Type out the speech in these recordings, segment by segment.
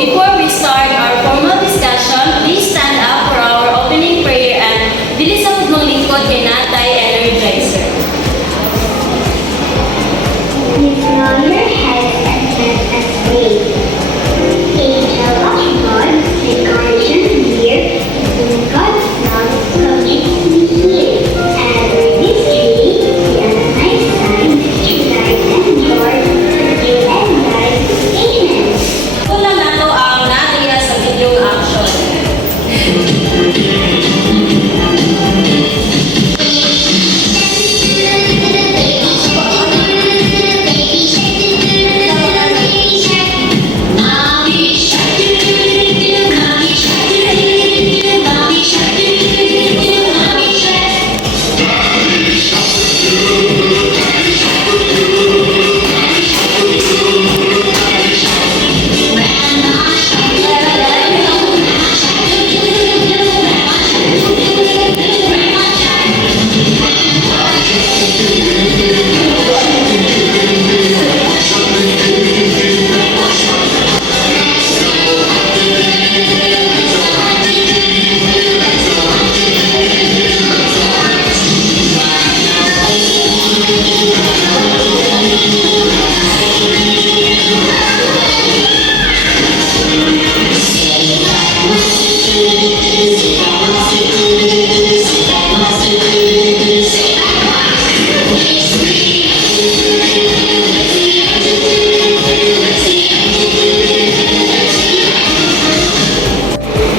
before we start our formal discussion, please stand up for our opening prayer and bilis ang maglingkod kay Natay Energizer. Please bow your heads and let us pray. Angel of God, my conscience here, in God's love commits me here. And with this tree, and a nice time, light and joy, you and life. Amen. Una na to ang natiya sa inyong action.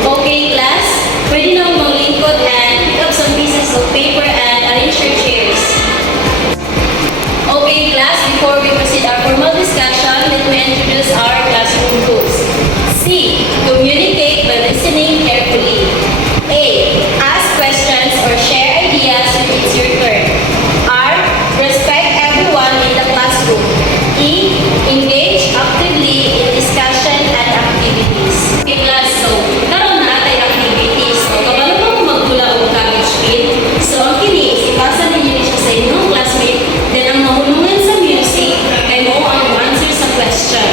Okay, class, pwede na maglingkod and pick up some pieces of paper and arrange your chairs. Okay, class, before we proceed our formal discussion, let me introduce our classroom rules. C. Communicate by listening carefully. A. Ask questions or share ideas when it's your turn. R. Respect everyone in the classroom. E. Engage actively in discussion and activities. Okay, class, so karon na atay activities. So, kabalo mo magtula og cabbage pit. So, ang kini, ipasa ninyo siya sa inyong classmate. Then, ang mahulungan sa music ay mo ang answer sa question.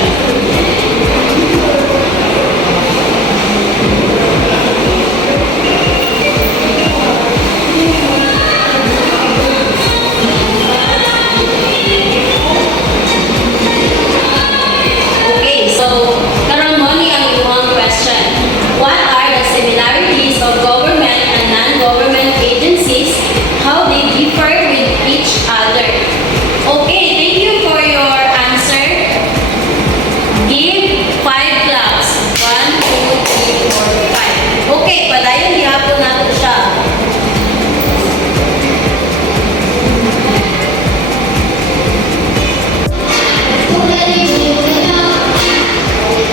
Okay, so karon mo ni ang imong question. What are the similarities of government and non-government agencies? How they differ with each other? Okay, thank you for your answer. Give 5 claps. 1, 2, 3, 4, 5. Okay, padayon gihapon nato siya.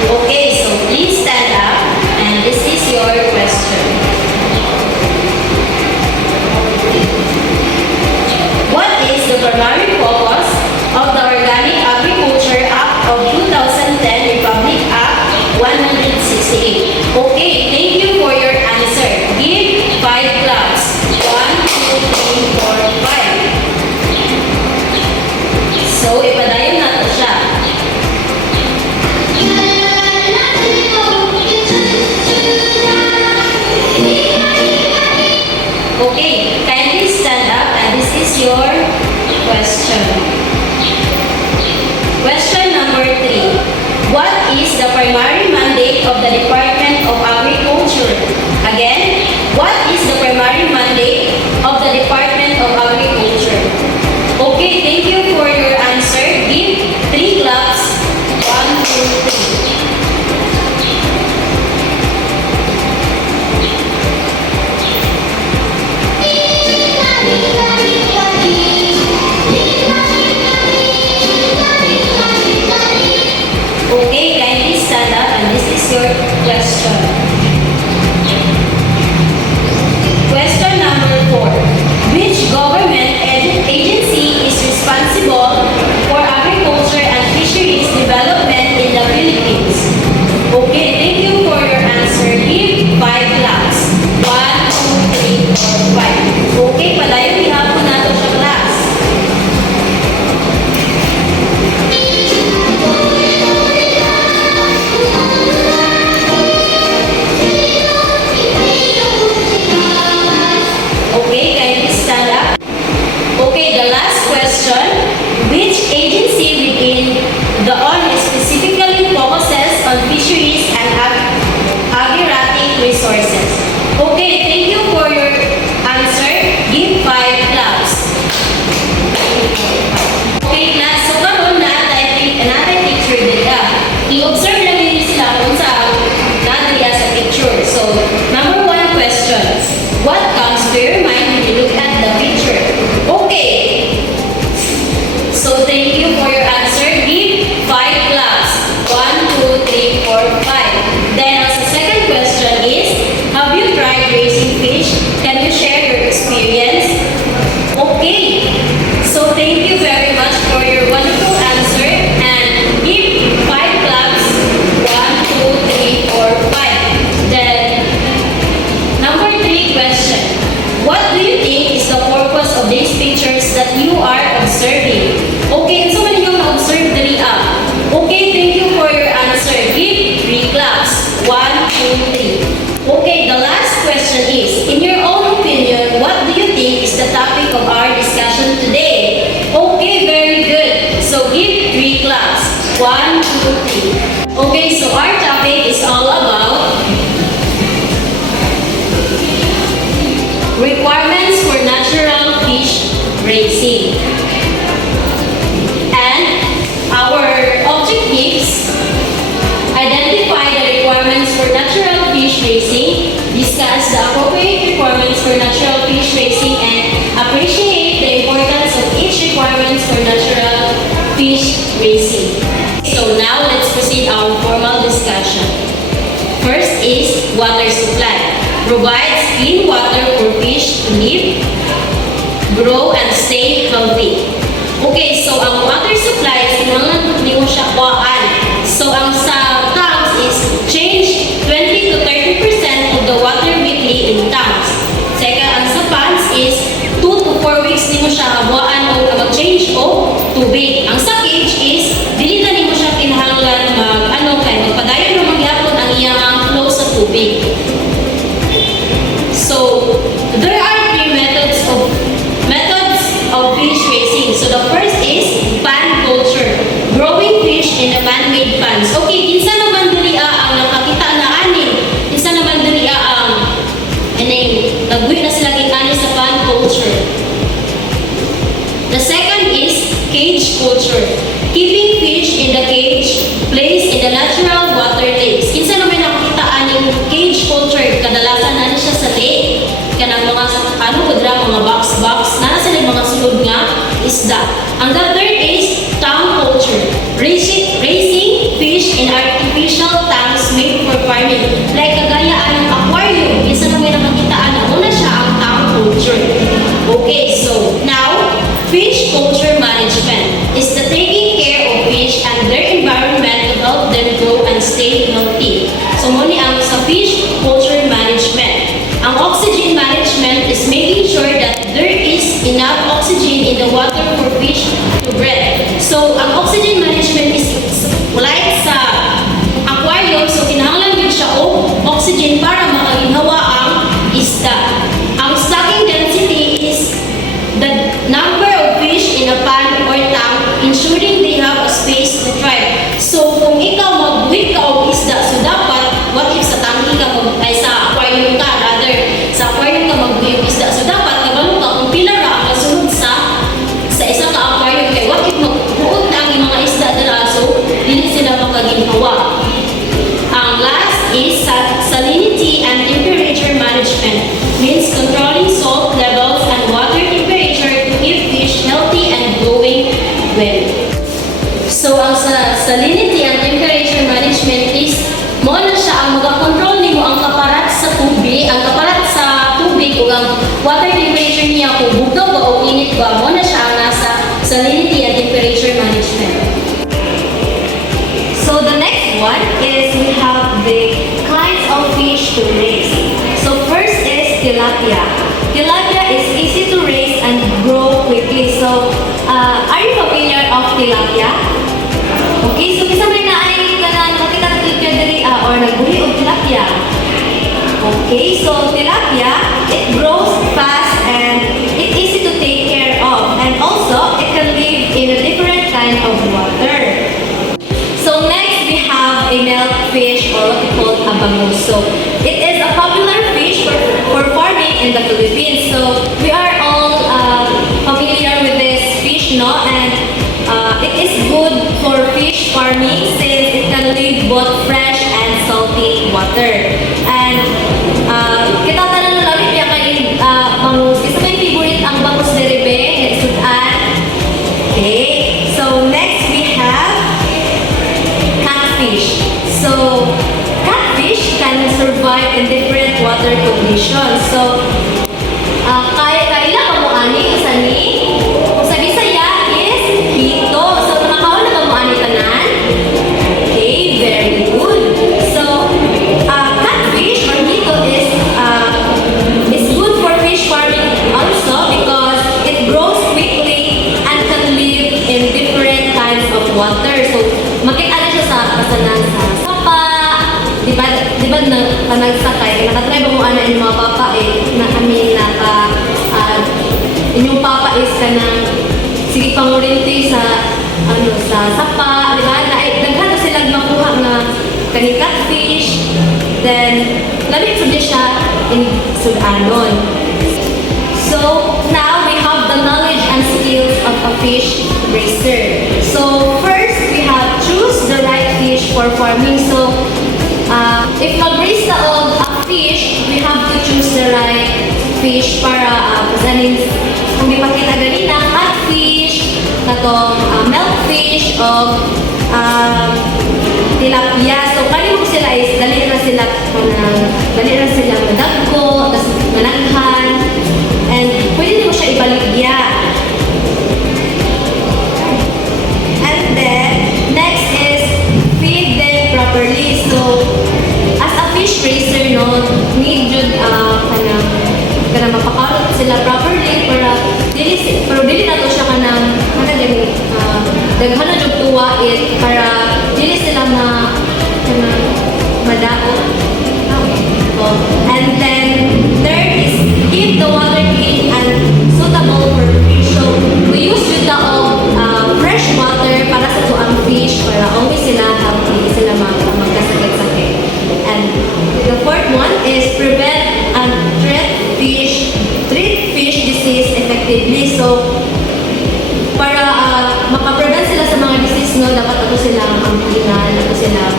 Okay, so please stand up and this is your question. What is the primary purpose of the Organic Agriculture Act of 2010 Republic Act 168? Okay, thank you for your answer. Give 5 claps. 1, 2, 3, 4, 5. So, ipadayon nato siya. Okay, kindly stand up and this is your question. Question number 3. What is the primary mandate of the Department of Agriculture? Again, what is the primary mandate of the Department of Agriculture? Okay, thank you for your answer. Give 3 claps. 1, 2, 3. Okay, kindly stand up and this is your question. Okay, thank you for your answer. Give 3 claps. 1, 2, 3. Okay, the last question is, in your own opinion, what do you think is the topic of our discussion today? Okay, very good. So give 3 claps. 1, 2, 3. Okay, so our topic is all about requirements for natural fish raising. And our objectives: identify the requirements for natural fish raising, discuss the appropriate requirements for natural fish raising, and appreciate the importance of each requirements for natural fish raising. So now let's proceed our formal discussion. First is water supply. Provides clean water for fish to live, grow, and stay healthy. Okay, so ang water supply is kailangan hindi mo siya kuhaan. So ang sa tanks is change 20 to 30% of the water weekly in tanks. Second, ang sa ponds is 2 to 4 weeks hindi mo siya abuan o mag-change o tubig. Ang sa cage is dili na hindi mo siya kinahanglan magpadayon na magyapon ang iyang flow sa tubig. So there are 3 methods of fish raising. So the first is pan culture, growing fish in the man-made pans. Okay, kinsa naman diri ang nakakita na ani? Kinsa naman diri ang nagbuhi na sila ani sa pan culture. The second is cage culture, keeping fish in the cage placed in the natural water lakes. Kinsa naman nakakita ani cage culture? Kadalasan na siya sa lake. Kanang mga mga box na sila mga sulod nga isda. Ang the third is tank culture, raising fish in artificial tanks made for farming. Like kagaya ang aquarium, isa na may nakakitaan na una siya ang tank culture. Okay, so now fish culture management is the taking care of fish and their environment to help them grow and stay healthy. So muna ang sa fish culture management. Ang oxygen management is making sure that there is enough oxygen in the water for fish to breathe. So, ang oxygen management is like sa aquarium, so kinahanglan din siya o oxygen para makaginhawa ang isda. Ang stocking density is the number of fish in a pan or tank, ensuring they have a space to thrive. So, kung ikaw mag-buhit ka o isda, so dapat, what if sa tangki ka sa aquarium ka, sa aquarium ka mag-buhit isda, so dapat kabalo ka kung pila ra ang kasunod sa isa ka aquarium kay what if magbuot na ang mga isda dira, so dili sila makaginhawa. Ang last is salinity and temperature management, means controlling salt levels and water temperature to keep fish healthy and growing well. So ang sa salinity and temperature management is mo na siya ang mag-control nimo ang kaparat sa tubig, o ang water temperature niya kung bugnaw ba o init ba, mo na siya ang nasa salinity and temperature management. So the next one is we have the kinds of fish to raise. So first is tilapia. Tilapia is easy to raise and grow quickly. So are you familiar of tilapia? Okay, so kisa may naay ka na nakita na tilapia diri or nagbuhi og tilapia. Okay, so tilapia, it grows fast and it's easy to take care of, and also it can live in a different kind of water. So next we have a milkfish, or what we call abangus. So it is a popular fish for farming in the Philippines. So we are all familiar with this fish, no? And it is good for fish farming since it can live both fresh and salty water. And kita tanan na labi niya kay bangus. Kasi may favorite ang bangus deribe, sudan. Okay. So next we have catfish. So catfish can survive in different water conditions. So kaila ka mo ani sa ni? Sa Bisaya is hito. So nakakaon na ba mo ani tanan? Okay, very good. So catfish or hito is good for fish farming also because it grows quickly and can live in different kinds of water. So makita volunteer sa sa sapa, di ba? Naghanap silang makuha nga kani catfish. Then, lamig sa siya in Sudanon. So, now we have the knowledge and skills of a fish raiser. So, first, we have choose the right fish for farming. So, if mag-raise na og a fish, we have to choose the right fish para kung ipakita ganina, catfish, katong milkfish, o tilapia. So, kaya mo sila is dali na sila madagko, tas managhan, and pwede mo siya ibaligya. And then, next is feed them properly. So, as a fish raiser, no, need yun kanang mapakarot sila properly para dili na to siya kanang daghan na jud tuwait para dili sila madaot. Oh. And then third is keep the water clean and suitable for fish. So we use yun fresh water para sa tuang fish para always sila healthy, sila magkasakit-sakit. And the fourth one is prevent and treat fish disease effectively. So para makaprevent sila sa mga disease, no, dapat ako silang ampunan, ako silang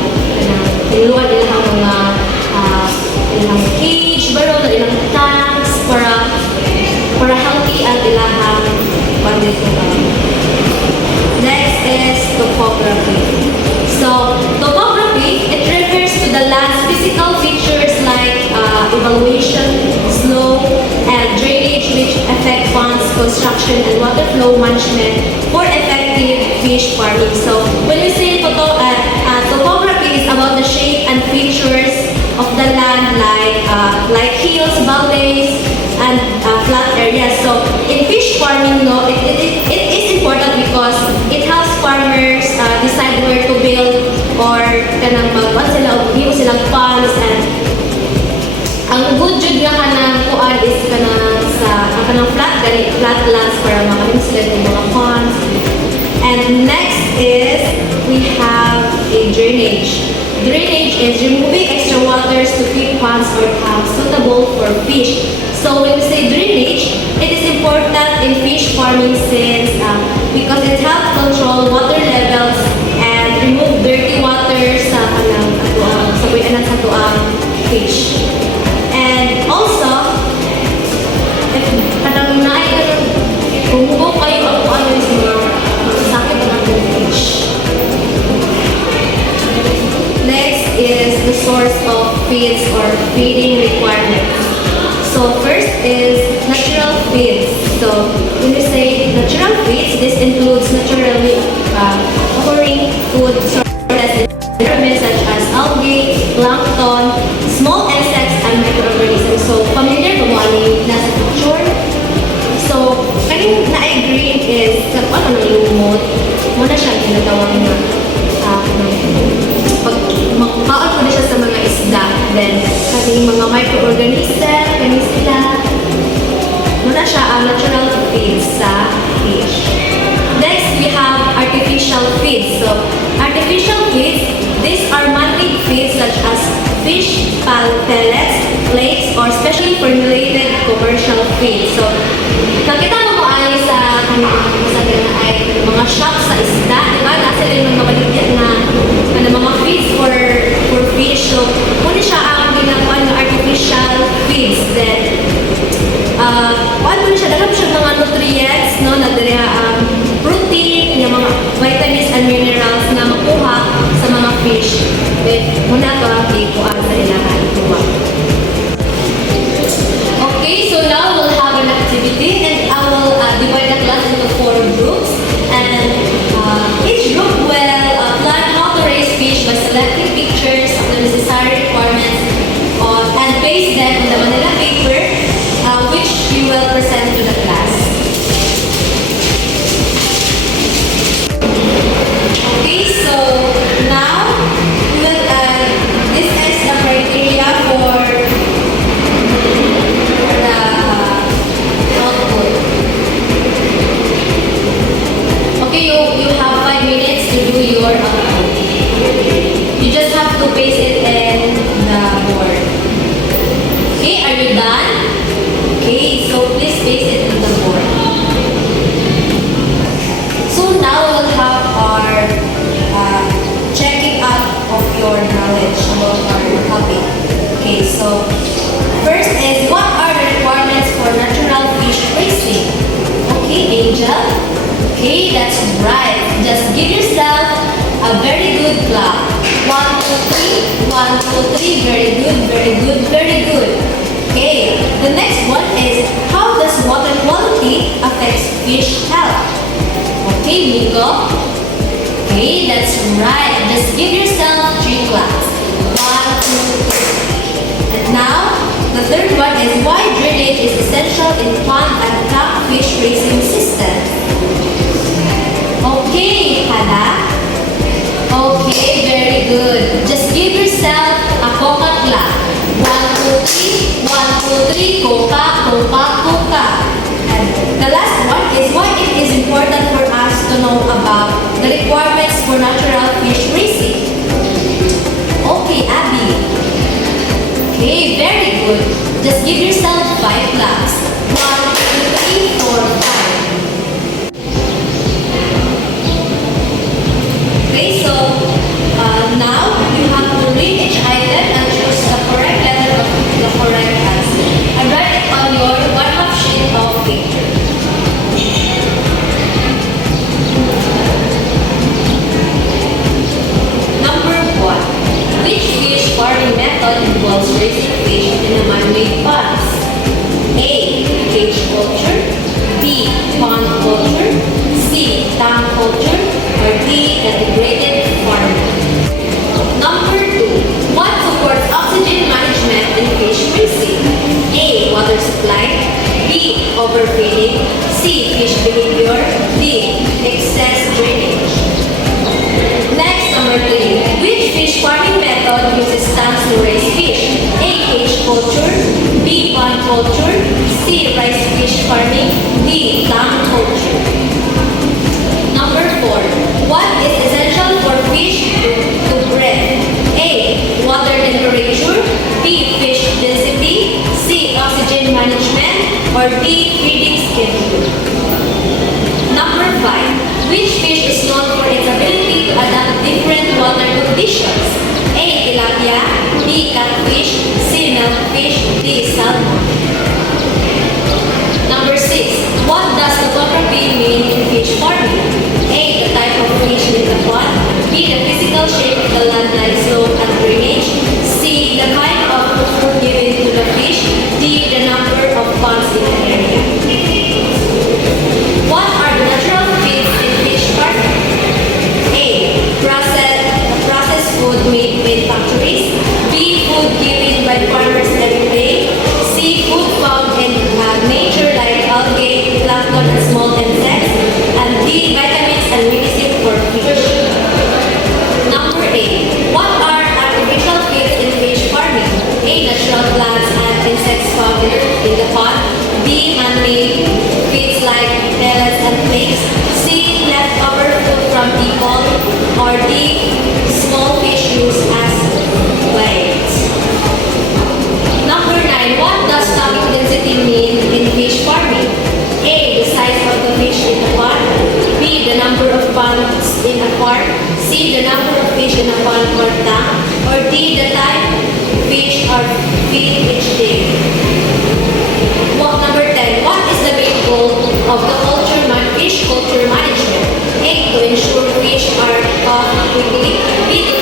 tinuluan ilang mga ilang cage, baro, ilang tanks para healthy at ilang next is topography. So topography, it refers to the land's physical features like evaluation, slope, and drainage which affect ponds, construction, and water flow management for effective fish farming. So when you say topography is about the shape and features of the land like hills, valleys, and flat areas. So in fish farming, no, it is important because it helps farmers decide where to build or kanang magwan sila o silang ponds. And ang good jud nga kanang kuan is kanang flat lands para makalim sila ng mga ponds. And next is we have a drainage. Drainage is removing extra waters to keep ponds or tanks suitable for fish. So when we say drainage, it is important in fish farming since because it helps control water levels and remove dirty water sa buyanan sa tuang fish. And also, if kanang kumubo kayo ang ano is sakit ang ating fish. Next is the source of feeds or feeding requirements. So first is natural feeds. So when we say natural feeds, this includes naturally occurring food sources in environments such as algae, plankton, small insects, and microorganisms. So familiar ba mo ano nasa picture? So kaning na-green is ano na lumot. Muna siya ginatawag na pag magpaon mo na siya sa mga isda, then kaning mga microorganism, kaning sila, muna siya ang natural feeds sa fish. Next, we have artificial feeds. So, artificial feeds, these are man-made feeds such as fish, pellets, flakes, or specially formulated commercial feeds. So, nakita mo ay sa mga shops sa isda, di ba? Nasa rin mga baligyan na mga feeds for fish. So, muna siya ang ginagawa ng artificial feeds. Then, muna siya, dahil siya mga nutrients, no? Protein, yung mga vitamins and minerals na makuha sa mga fish. Then, muna ito ang ikuan sa ilahan. Okay, so now we'll have an activity and I will divide the class into 4 groups. And each group will plan how to raise fish by selecting pictures of the necessary requirements and paste them on the Manila paper, which you will present to the class. Okay, so now we will, this is the your knowledge about our topic. Okay, so first is what are the requirements for natural fish raising? Okay, Angel. Okay, that's right. Just give yourself a very good clap. 1, 2, 3. 1, 2, 3. Very good, very good, very good. Okay, the next one is how does water quality affects fish health? Okay, Nico. Okay, that's right. Just give yourself 3 claps. 1, 2, 3. And now, the third one is why drainage is essential in pond and tank fish raising system. Okay, Hannah. Okay, very good. Just give yourself a coca clap. 1, 2, 3. 1, 2, 3. Coca, coca, coca. And the last one is why it is important for us to know about the requirements for natural fish raising. Okay, Abby. Okay, very good. Just give yourself 5 claps. 1, 2, 3, 4, 5. Okay, so now you have to read each item and choose the correct letter of the correct answer. And write it on your 1/2 sheet of paper. Number 1. Which fish farming method involves raising fish in a man-made ponds? A. Cage culture. B. Pond culture. C. Tank culture. Or D. Integrated farming. Number 2. What supports oxygen management in fish raising? A. Water supply. B. Overfeeding. C. Fish behavior. D. Excess drainage. Next, number 3. Which fish farming method uses tanks to raise fish? A. Cage culture. B. Pond culture. C. Rice fish farming. D. Tank culture. Number 4. What is essential for fish to breathe? A. Water temperature. B. Fish density. C. Oxygen management. Or D. Feeding schedule. Number 5. Which fish is known for its ability to adapt different water conditions? A. Tilapia. B. Catfish. C. Milkfish. D. Salmon. Number 6. What does topography mean in fish farming? A. The type of fish in the pond. B. The physical shape of the land like slope and drainage. C. The kind of food given to the fish. D. The number of ponds in the area. What are the natural feeds in fish farming? A. Processed food made in factories. B. Food given by farmers every day. C. Food found in nature like algae, plankton, and small insects. And D. Vitamins and medicine for fish. Number 8. What are artificial feeds in fish farming? A. Natural plants and insects found in the pond. B. Man-made feeds like pellets and flakes. C. Leftover food from people. Or D. Small fish used as bait. Number 9. What does stocking density mean in fish farming? A. The size of the fish in the pond. B. The number of ponds in a farm. C. The number of fish in a pond or tank. Or D. The type fish are feed each day. Number 10. What is the main goal of the fish culture management? A. To ensure fish are caught quickly. B. To